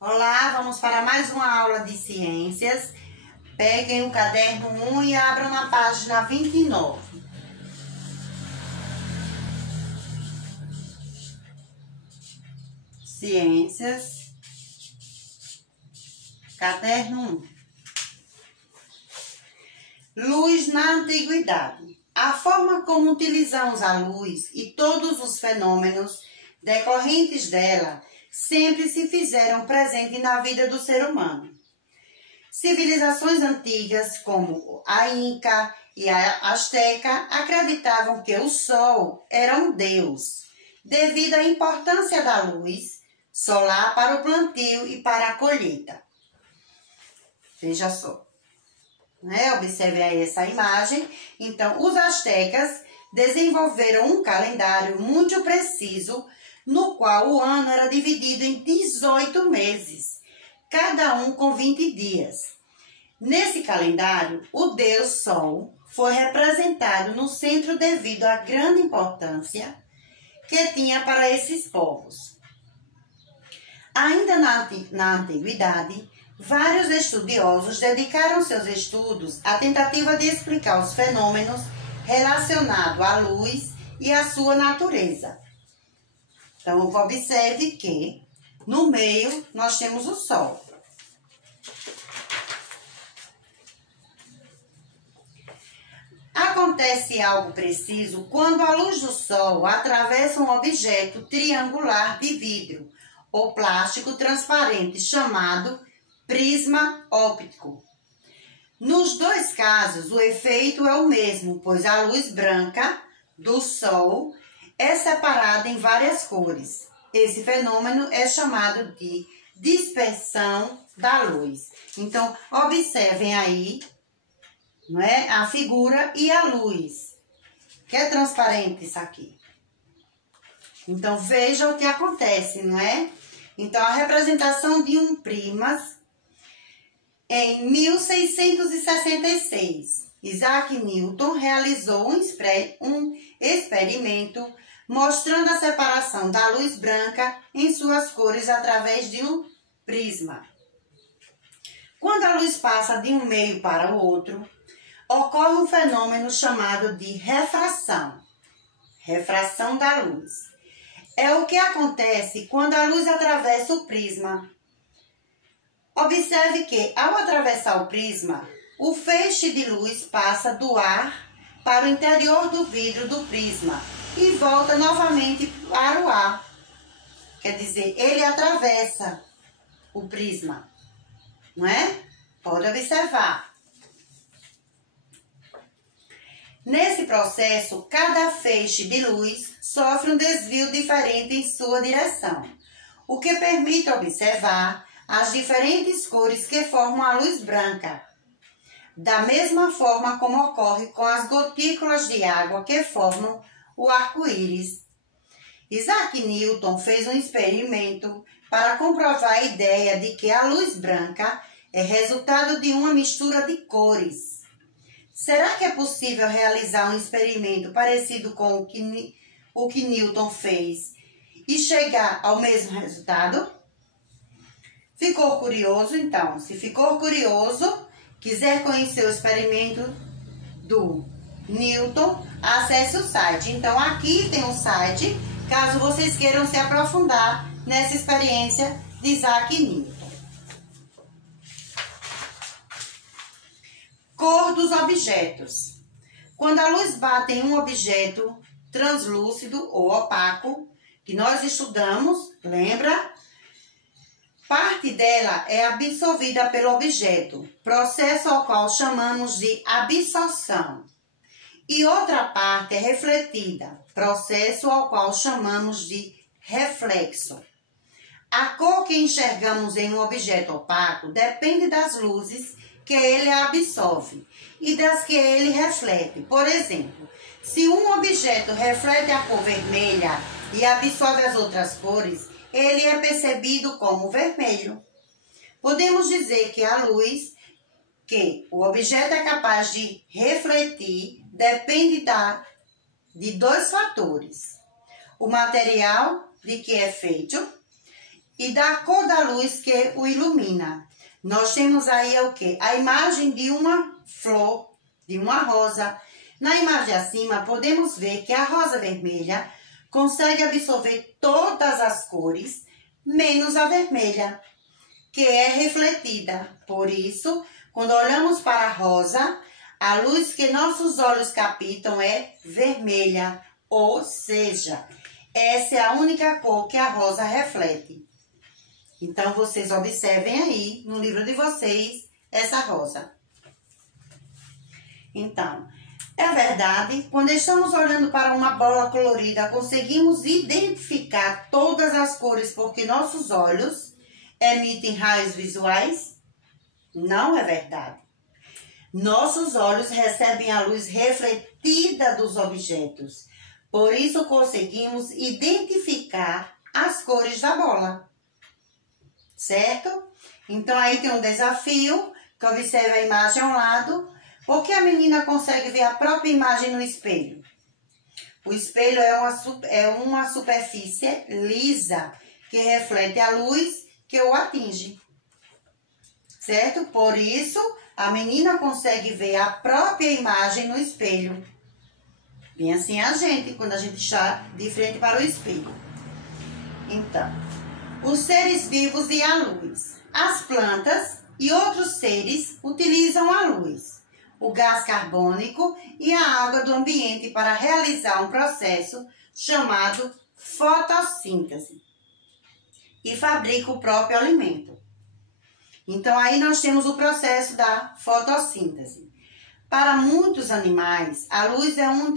Olá, vamos para mais uma aula de ciências. Peguem o caderno 1 e abram na página 29. Ciências, caderno 1. Luz na antiguidade. A forma como utilizamos a luz e todos os fenômenos decorrentes dela sempre se fizeram presentes na vida do ser humano. Civilizações antigas, como a Inca e a Azteca, acreditavam que o Sol era um deus, devido à importância da luz solar para o plantio e para a colheita. Veja só. Observe aí essa imagem. Então, os astecas desenvolveram um calendário muito preciso, no qual o ano era dividido em 18 meses, cada um com 20 dias. Nesse calendário, o deus Sol foi representado no centro devido à grande importância que tinha para esses povos. Ainda na antiguidade, vários estudiosos dedicaram seus estudos à tentativa de explicar os fenômenos relacionados à luz e à sua natureza. Então, observe que no meio nós temos o Sol. Acontece algo preciso quando a luz do Sol atravessa um objeto triangular de vidro ou plástico transparente chamado prisma óptico. Nos dois casos, o efeito é o mesmo, pois a luz branca do Sol é separada em várias cores. Esse fenômeno é chamado de dispersão da luz. Então, observem aí, a figura e a luz, que é transparente isso aqui. Então, veja o que acontece, não é? Então, a representação de um prisma. Em 1666, Isaac Newton realizou um experimento mostrando a separação da luz branca em suas cores através de um prisma. Quando a luz passa de um meio para o outro, ocorre um fenômeno chamado de refração. Refração da luz. É o que acontece quando a luz atravessa o prisma. Observe que, ao atravessar o prisma, o feixe de luz passa do ar para o interior do vidro do prisma e volta novamente para o ar. Quer dizer, ele atravessa o prisma, não é? Pode observar. Nesse processo, cada feixe de luz sofre um desvio diferente em sua direção, o que permite observar as diferentes cores que formam a luz branca, da mesma forma como ocorre com as gotículas de água que formam o arco-íris. Isaac Newton fez um experimento para comprovar a ideia de que a luz branca é resultado de uma mistura de cores. Será que é possível realizar um experimento parecido com o que Newton fez e chegar ao mesmo resultado? Ficou curioso? Então, se ficou curioso, quiser conhecer o experimento do Newton, acesse o site. Então, aqui tem um site, caso vocês queiram se aprofundar nessa experiência de Isaac Newton. Cor dos objetos. Quando a luz bate em um objeto translúcido ou opaco, que nós estudamos, lembra? Parte dela é absorvida pelo objeto, processo ao qual chamamos de absorção. E outra parte é refletida, processo ao qual chamamos de reflexo. A cor que enxergamos em um objeto opaco depende das luzes que ele absorve e das que ele reflete. Por exemplo, se um objeto reflete a cor vermelha e absorve as outras cores, ele é percebido como vermelho. Podemos dizer que a luz que o objeto é capaz de refletir depende de dois fatores: o material de que é feito e da cor da luz que o ilumina. Nós temos aí o quê? A imagem de uma flor, de uma rosa. Na imagem acima, podemos ver que a rosa vermelha consegue absorver todas as cores, menos a vermelha, que é refletida. Por isso, quando olhamos para a rosa, a luz que nossos olhos captam é vermelha, ou seja, essa é a única cor que a rosa reflete. Então, vocês observem aí, no livro de vocês, essa rosa. Então, é verdade, quando estamos olhando para uma bola colorida, conseguimos identificar todas as cores porque nossos olhos emitem raios visuais? Não é verdade. Nossos olhos recebem a luz refletida dos objetos. Por isso, conseguimos identificar as cores da bola. Certo? Então, aí tem um desafio, que observa a imagem ao lado. Por que a menina consegue ver a própria imagem no espelho? O espelho é uma superfície lisa que reflete a luz que o atinge. Certo? Por isso, a menina consegue ver a própria imagem no espelho. Bem assim a gente, quando a gente está de frente para o espelho. Então, os seres vivos e a luz. As plantas e outros seres utilizam a luz, o gás carbônico e a água do ambiente para realizar um processo chamado fotossíntese e fabrica o próprio alimento. Então, aí nós temos o processo da fotossíntese. Para muitos animais, a luz é uma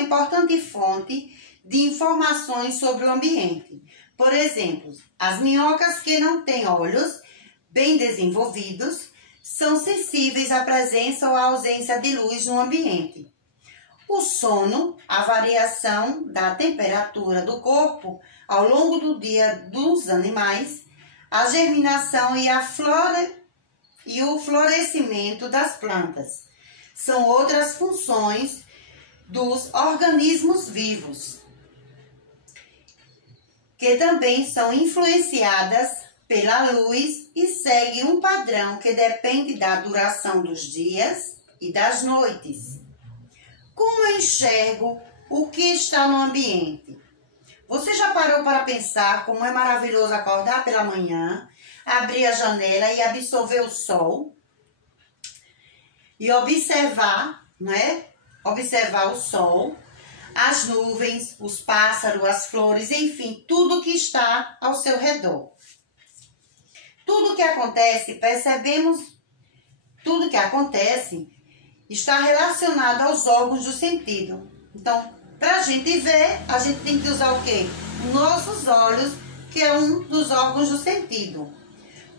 importante fonte de informações sobre o ambiente. Por exemplo, as minhocas que não têm olhos bem desenvolvidos são sensíveis à presença ou à ausência de luz no ambiente. O sono, a variação da temperatura do corpo ao longo do dia dos animais, a germinação e o florescimento das plantas são outras funções dos organismos vivos, que também são influenciadas pela luz e seguem um padrão que depende da duração dos dias e das noites. Como eu enxergo o que está no ambiente? Você já parou para pensar como é maravilhoso acordar pela manhã, abrir a janela e absorver o sol? E observar, né? Observar o sol, as nuvens, os pássaros, as flores, enfim, tudo que está ao seu redor. Tudo que acontece, tudo que acontece está relacionado aos órgãos do sentido. Então, para a gente ver, a gente tem que usar o quê? Nossos olhos, que é um dos órgãos do sentido.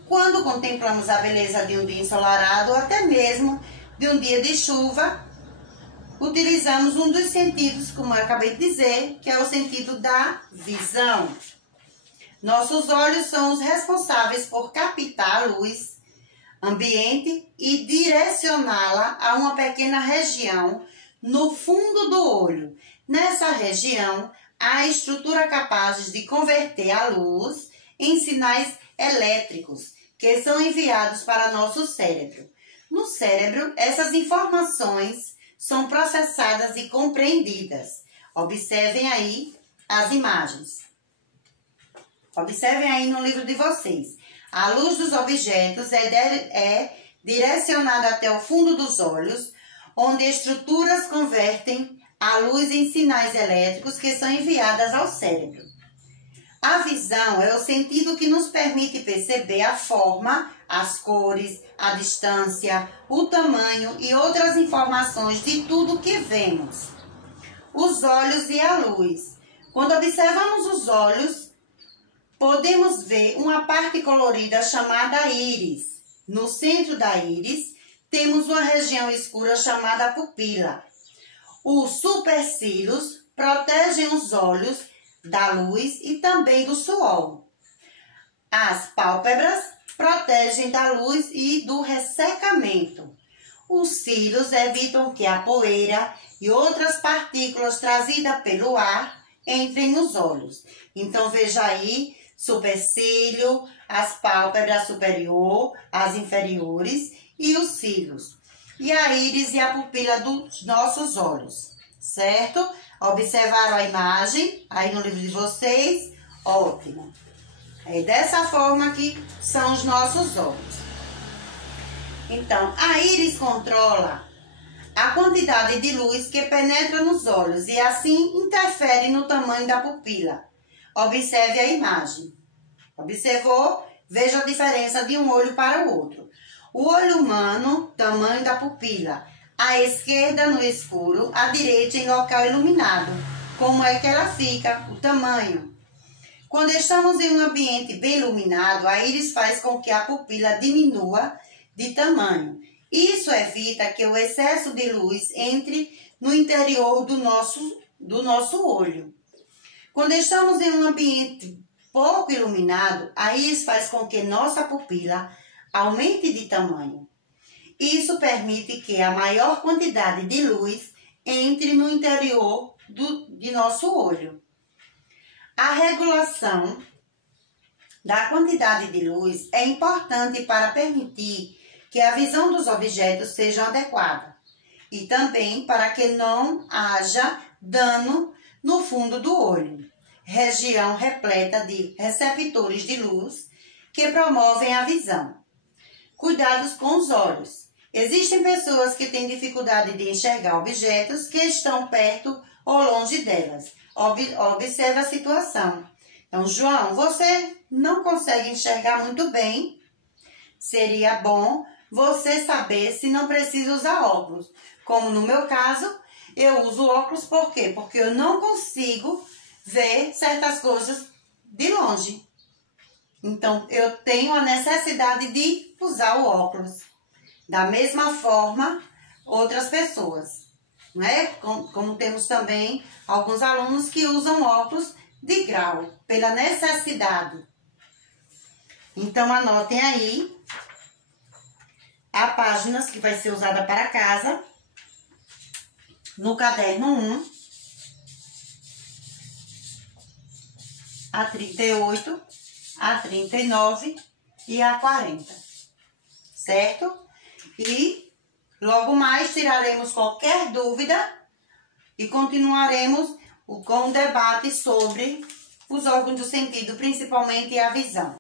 Quando contemplamos a beleza de um dia ensolarado, ou até mesmo de um dia de chuva, utilizamos um dos sentidos, como eu acabei de dizer, que é o sentido da visão. Nossos olhos são os responsáveis por captar a luz ambiente e direcioná-la a uma pequena região no fundo do olho. Nessa região, há estrutura capaz de converter a luz em sinais elétricos que são enviados para nosso cérebro. No cérebro, essas informações são processadas e compreendidas. Observem aí as imagens. Observem aí no livro de vocês. A luz dos objetos é direcionada até o fundo dos olhos, onde estruturas convertem a luz em sinais elétricos que são enviadas ao cérebro. A visão é o sentido que nos permite perceber a forma, as cores, a distância, o tamanho e outras informações de tudo que vemos. Os olhos e a luz. Quando observamos os olhos, podemos ver uma parte colorida chamada íris. No centro da íris, temos uma região escura chamada pupila. Os supercílios protegem os olhos da luz e também do suor. As pálpebras protegem da luz e do ressecamento. Os cílios evitam que a poeira e outras partículas trazidas pelo ar entrem nos olhos. Então, veja aí, supercílio, as pálpebras superior, as inferiores e os cílios. E a íris e a pupila dos nossos olhos, certo? Observaram a imagem aí no livro de vocês? Ótimo. É dessa forma que são os nossos olhos. Então, a íris controla a quantidade de luz que penetra nos olhos e assim interfere no tamanho da pupila. Observe a imagem. Observou? Veja a diferença de um olho para o outro. O olho humano, tamanho da pupila. À esquerda no escuro, à direita em local iluminado. Como é que ela fica? O tamanho. Quando estamos em um ambiente bem iluminado, a íris faz com que a pupila diminua de tamanho. Isso evita que o excesso de luz entre no interior do nosso olho. Quando estamos em um ambiente pouco iluminado, a íris faz com que nossa pupila aumente de tamanho. Isso permite que a maior quantidade de luz entre no interior de nosso olho. A regulação da quantidade de luz é importante para permitir que a visão dos objetos seja adequada e também para que não haja dano no fundo do olho, região repleta de receptores de luz que promovem a visão. Cuidados com os olhos. Existem pessoas que têm dificuldade de enxergar objetos que estão perto ou longe delas. Observe a situação. Então, João, você não consegue enxergar muito bem. Seria bom você saber se não precisa usar óculos. Como no meu caso, eu uso óculos por quê? Porque eu não consigo ver certas coisas de longe. Então, eu tenho a necessidade de usar o óculos. Da mesma forma, outras pessoas, né? Como temos também alguns alunos que usam óculos de grau, pela necessidade. Então, anotem aí a páginas que vai ser usada para casa, no caderno 1, a 38, a 39 e a 40, certo? E logo mais tiraremos qualquer dúvida e continuaremos com o debate sobre os órgãos do sentido, principalmente a visão.